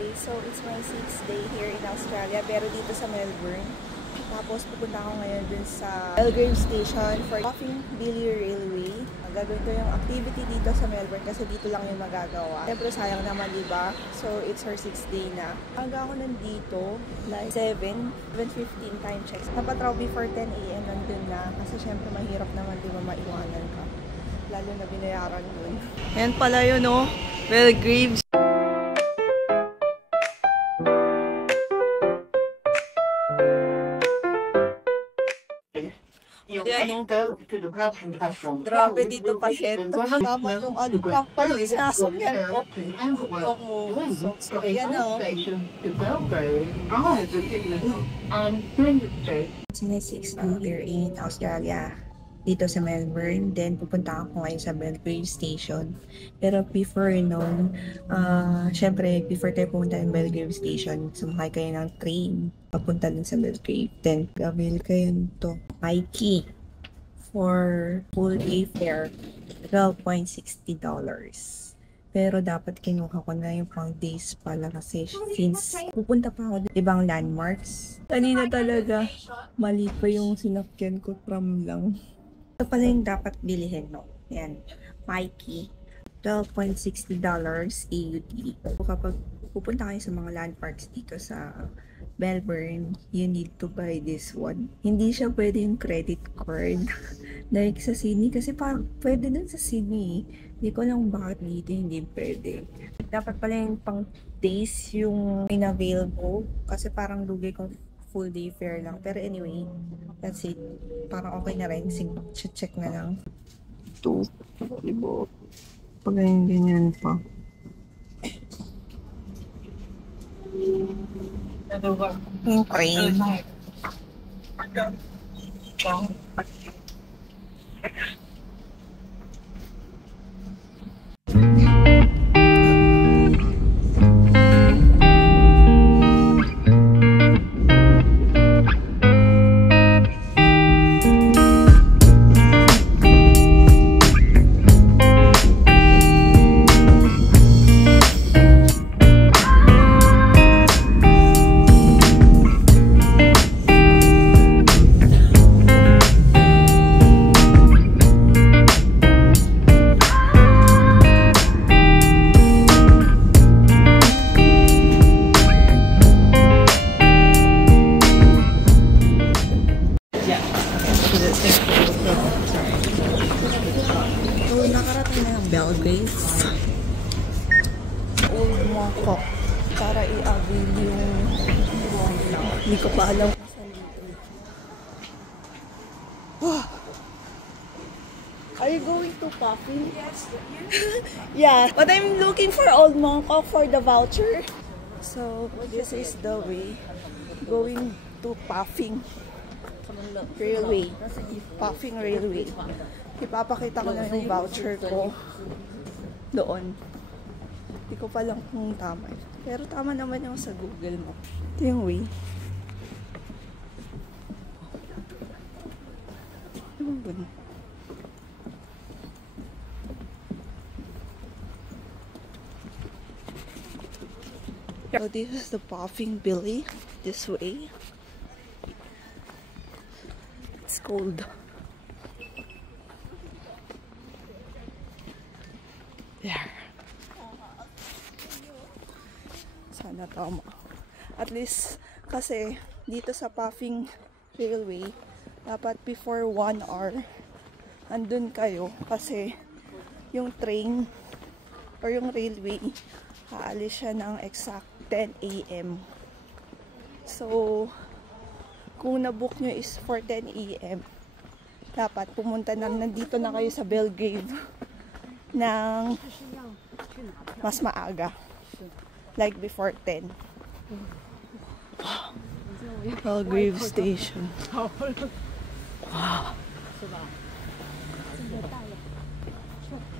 Hi! So, it's my 6th day here in Australia, pero dito sa Melbourne. Tapos, pupunta ako ngayon dun sa Belgrave Station for Coffin Billy Railway. Gagawin ko yung activity dito sa Melbourne kasi dito lang yung magagawa. Siyempre, sayang naman, diba? So, it's our 6th day na. Hanggang ako nandito, like 7:15 time checks. Dapat raw before 10 AM nandun na. Kasi siyempre, mahirap naman, diba, maiwanan ka. Lalo na binayaran dun. Yan pala yun, no? Belgrave. Grabe dito pasyente. Tama yung ano lang pala sinasakyan ko. So, yan o. Sinisix here in Australia. Dito sa Melbourne. Then, pupunta ako ngayon sa Belgrave Station. Pero before noon, syempre, before tayo pumunta ng Belgrave Station, sumakay kayo ng train papunta din sa Belgrave. Then, gawin kayo nito. Mikey. For full day fare, $12.60. Pero dapat kinuha ko na yung pang days pala kasi since pupunta pa ako ibang landmarks. Kanina talaga, mali pa yung sinakyan ko from lang. Ito pala yung dapat bilihin, no? Yan, Mikey. $12.60 AUD. Kapag pupunta kayo sa mga landmarks dito sa Melbourne, you need to buy this one. Hindi siya pwede yung credit card. Like sa Sydney, kasi parang pwede dun sa Sydney. Hindi ko lang bakit dito hindi pwede. Dapat pala yung pang days yung in-available. Kasi parang lugi ko full day fare lang. Pero anyway, that's it. Parang okay na rin. Check na lang. Ito. Diba? Pag ganyan pa. Yung train. So, nakarating na ng Belgrave. Old Mongkok. Para i-avail yung hindi ko pa alam kung saan dito. Are you going to Coffin? Yes. Yeah, but I'm looking for Old Mongkok for the voucher. So, this is the way going to Coffin Railway. Coffin Railway. Ipapakita ko na yung voucher ko doon. Hindi ko pa lang kung tama. Pero tama naman yung sa Google mo. Ito yung way. So this is the Puffing Billy. This way. It's cold. There. Sana tama. At least, kasi dito sa Puffing Railway, dapat before 1 hour, andun kayo. Kasi yung train or yung railway, aalis siya ng exact 10 AM. So, kung na-book nyo is for 10 AM, dapat pumunta na, nandito na kayo sa Belgrave ng mas maaga, like before 10. Belgrave Station. Wow.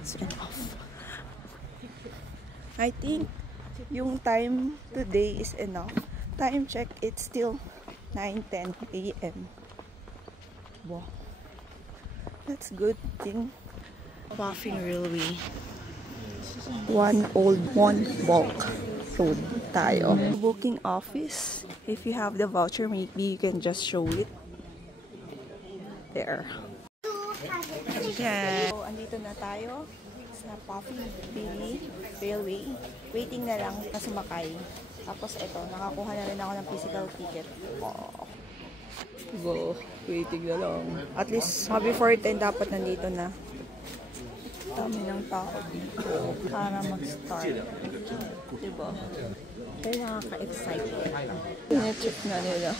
It's enough. I think yung time today is enough. Time check, it's still 9:10 AM. Wow. That's good thing. Puffing Railway. One old, one bulk. road tayo. Booking office. If you have the voucher, maybe you can just show it. There. Yeah. So, andito na tayo sa Puffing Billy Railway. Waiting na lang na sumakay. Tapos ito, nakakuha na rin ako ng physical ticket. Oh. Go. Waiting na lang. At least, mga before 10 dapat nandito na. Dami ng tao dito para mag-start. Diba? Kaya nakaka-excite. Pina-check na nila.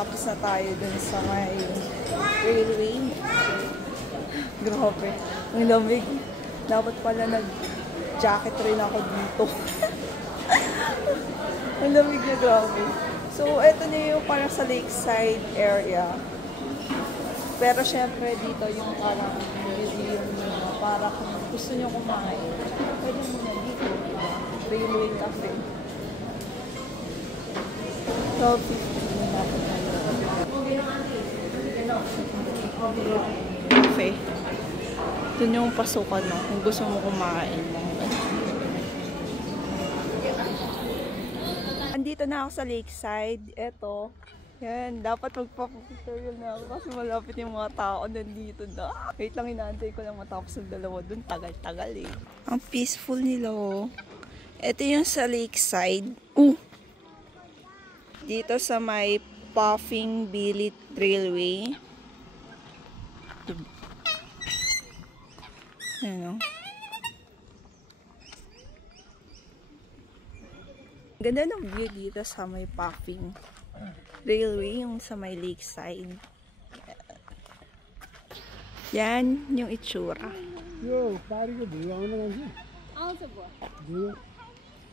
Tapos na tayo dun sa may railway. Grabe. Ang lamig. Dapat pala nag-jacket rin ako dito. Ang lamig na, grabe. So, eto na yung parang sa lakeside area. Pero syempre dito yung parang museum nyo. Para kung gusto nyo kumain, pwede mo na dito. Railway Cafe. 12:50 na natin. Cafe. Doon yung pasukan, no? Kung gusto mo kumain. Andito na ako sa lakeside. Eto. Yan. Dapat magpapapictorial na ako kasi malapit yung mga tao nandito na. Wait lang, inaantay ko lang matapos ang dalawa doon. Tagal-tagal eh. Ang peaceful nila, oh. Eto yung sa lakeside. Dito sa may Puffing Billy Railway. Ayan, o. Ganda ng view dito sa may Puffing Railway, yung sa may lakeside. Yan yung itsura.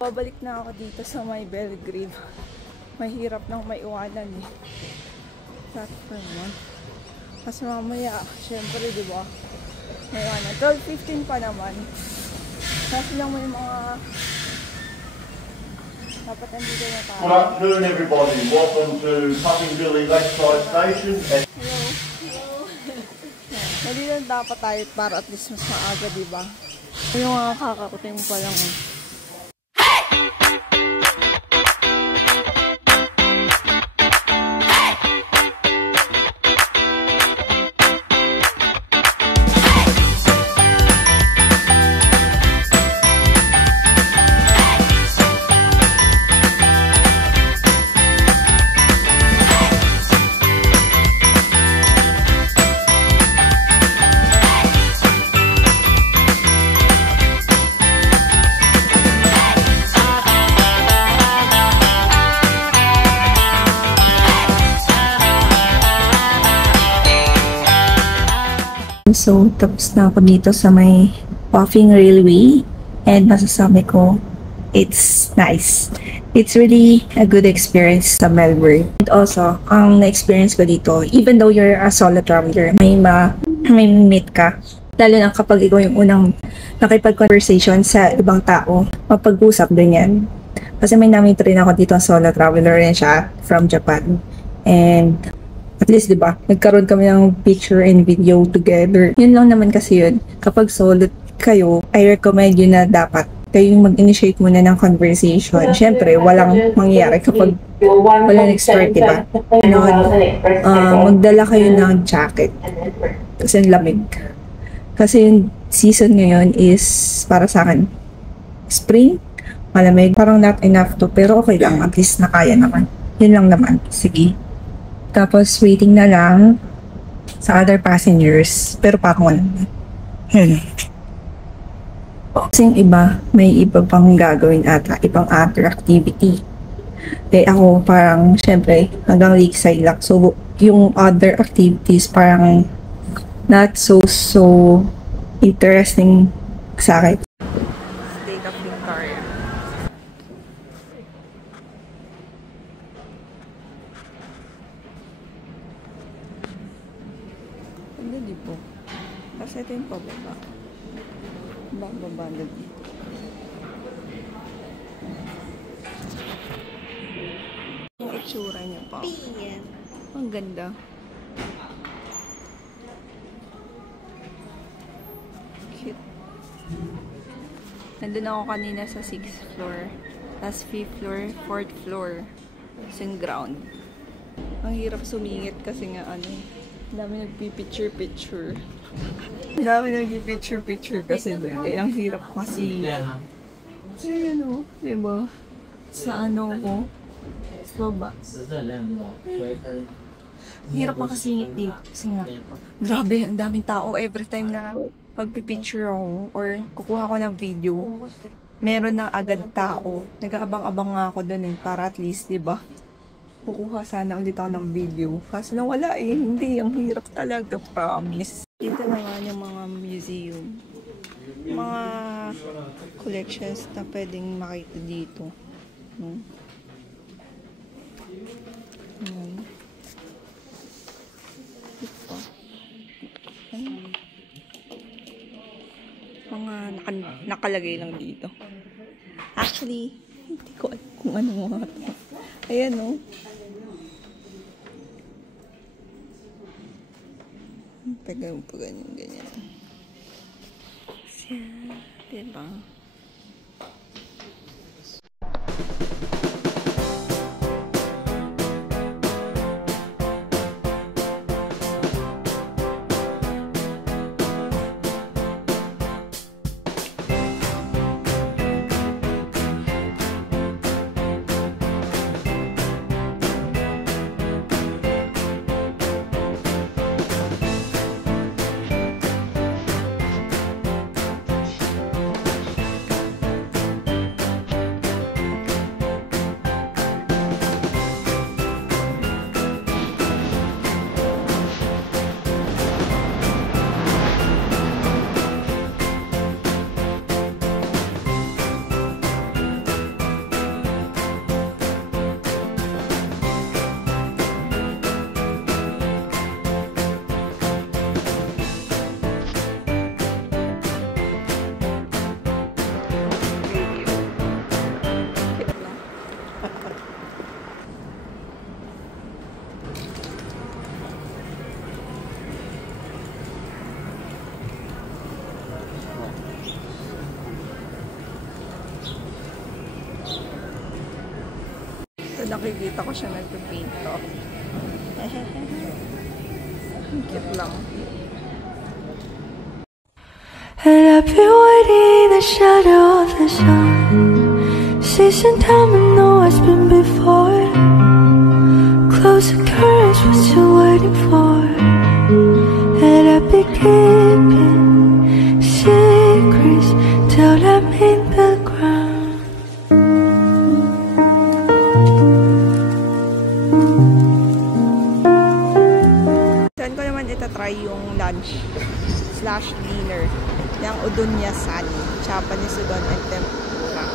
Babalik na ako dito sa may Belgrave. Mahirap nang maiwanan eh. Platform 1. Kasi mamaya, syempre, di ba? Maiwanan. 12:15 pa naman. Kasi lang may mga dapat nandito na tayo. Good afternoon, everybody. Welcome to Puffing Billy Lakeside Station. Hello. Hello. Nandito dapat tayo para at least mas maaga, di ba? Yung mga kakakutin pa lang eh. So, tapos na ako dito sa may Puffing Railway and masasabi ko, it's nice. It's really a good experience sa Melbourne. And also, ang na-experience ko dito, even though you're a solo traveler, may meet ka. Lalo na kapag ikaw yung unang nakipag-conversation sa ibang tao, mapag-usap din yan. Kasi may na-meet rin ako dito, solo traveler rin siya from Japan. And at least, di ba, nagkaroon kami ng picture and video together. Yun lang naman kasi yun. Kapag solo kayo, I recommend yun na dapat kayong mag-initiate muna ng conversation. Siyempre, walang mangyayari kapag wala nag-start, diba? Magdala kayo ng jacket. Kasi lamig. Kasi yung season ngayon is, para sa akin, spring, malamig. Parang not enough to, pero okay lang. At least nakaya naman. Yun lang naman. Sige. Tapos, waiting na lang sa other passengers. Pero parang wala. Yun. Kasi yung iba, may iba pang gagawin ata, ibang other activity. Eh ako parang, syempre, hanggang lakeside lang. So, yung other activities parang not so interesting sa akin. Take up yung car. Hindi, di po. Kasi ito yung pababa. Bababa na dito. Yung itsura niya pa. Ang ganda. Cute. Nandun ako kanina sa 6th floor. Tapos 5th floor, 4th floor. Sa ground. Ang hirap sumingit kasi nga ano. Dami nagpipicture-picture. Dami nagpipicture-picture kasi ang hirap kasi. Kasi ano, diba? Sa ano ko. Sa baba. Hirap makasingit dito. Kasi nga, grabe, ang daming tao every time na pagpipicture ako or kukuha ko ng video. Meron na agad tao. Nag-aabang-abang nga ako dun para at least, diba? Kukuha sana ulit ako ng video. Kaso na wala eh. Hindi, ang hirap talaga, promise. Dito naman yung mga museum. Mga collections na pwedeng makita dito. Ayan. Ito. Mga nakalagay lang dito. Actually, hindi ko alam kung ano mga ito. Ayan o. Tagal po ganyan. Siya, diba? Nakikita ko siya nagpipaint to. Cute lang. And I've been waiting in the shadow of the sun, seizing time and know what's been before. Close the curtains, what you waiting for? And I've been keeping secrets till I'm in the ground. Try yung lunch / dinner ng udon-yasan, Japanese udon and tempura.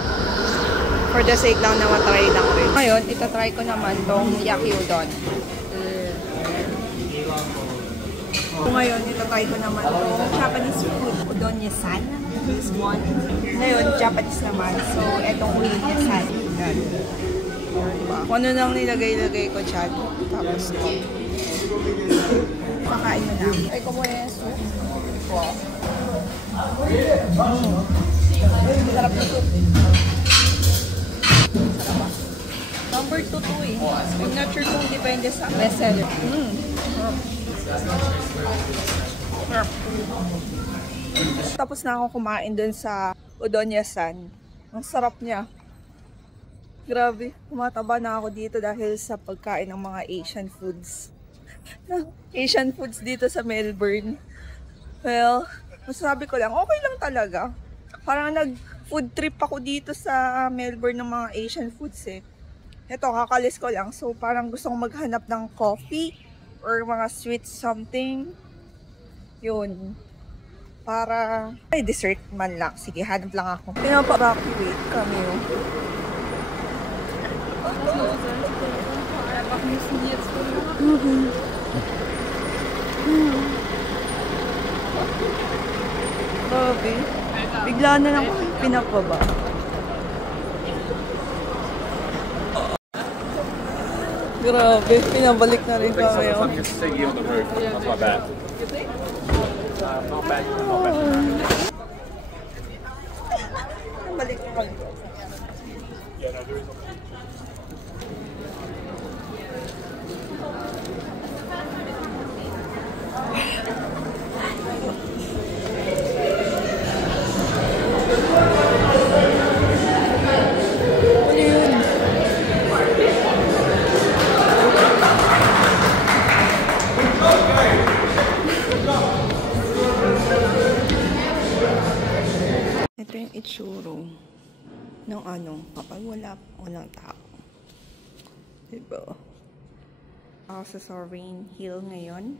For the sake lang na matry lang rin. Ngayon, itatry ko naman tong yaki udon. Ngayon, itatry ko naman tong Japanese food, udon-yasan. This one. Ngayon, Japanese naman. So, etong udon-yasan. Kung ano nang nilagay-lagay ko dyan. Tapos ito. Pakain mo lang. Ay, kumuha yung soup. Ay, masarap na soup. Sarap. Number 2 to eh. I'm not sure kung depende sa bestseller. Tapos na ako kumain dun sa Udon-yasan. Ang sarap niya. Grabe, kumataba na ako dito dahil sa pagkain ng mga Asian foods. Asian foods dito sa Melbourne. Well, masasabi ko lang, okay lang talaga. Parang nag-food trip ako dito sa Melbourne ng mga Asian foods eh. Ito, kakalis ko lang. So, parang gusto kong maghanap ng coffee or mga sweet something. Yun. Para may dessert man lang. Sige, hanap lang ako. Pinapa-evacuate kami. Grabe. Bigla na lang pinapaba. Grabe, pinabalik na rin kami. Just see you on the roof. That's my bad. Not bad. Pinabalik na kami. Ito yung itsuro ng kapag walang tao. Diba? Ako sa Soaring Hill ngayon.